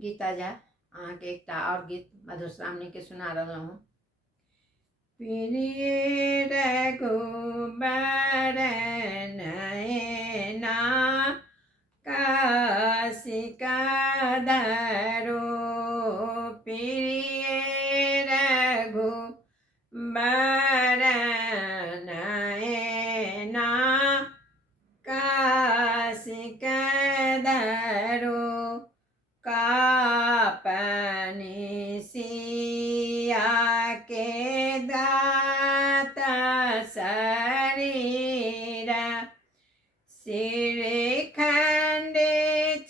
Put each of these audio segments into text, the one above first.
गीता जा अहाँ के एक और गीत मधुश्रावणी के सुना रहा हूँ। प्रिय रघुबर नयना काशिका धरो, प्रिय रघुबर नयना काशिका धरो, कापनि सिया के दाता शरीर, श्रीखंड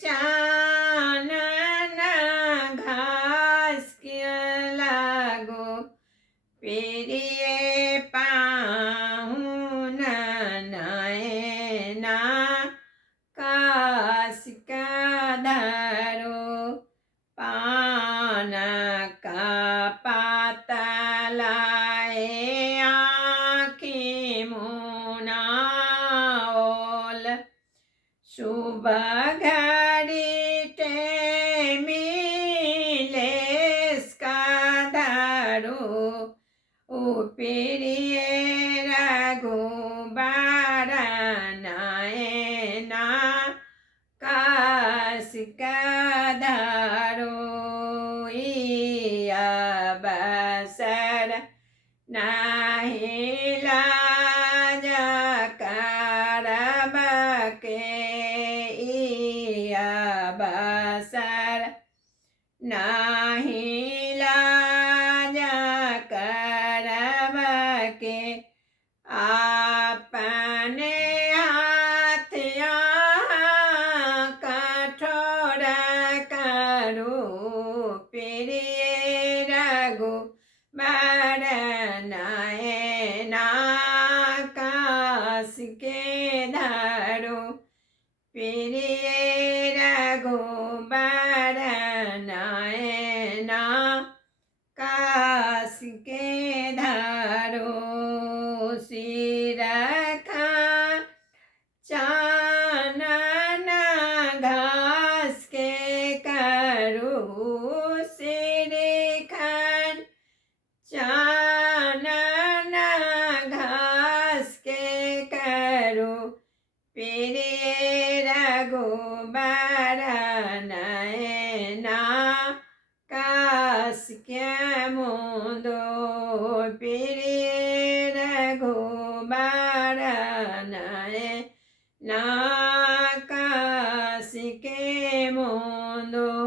चानन घास के लागो, प्रिय पाहुन नयना काशिका धरो, पान का पाता लाए आँखि मुनाओल, शुभ घड़ी टेमिले का धरो, ओ प्रिय रघुबर नयना काशिका धरो, अवसर नहीं लाज करब के, अवसर नहीं लाज करब के, अपने हाथिया कठोर करो, प्रिय रघुबर नयना काशिका धरो, प्रिय रघुबर नयना काशिका धरो, सिर चानन घास के करो, श्रीखंड चानन घास के करो, प्रिय रघुबर नयना काशिका मुंदो, प्रिय रघुबर नयना काशिका मुंदो।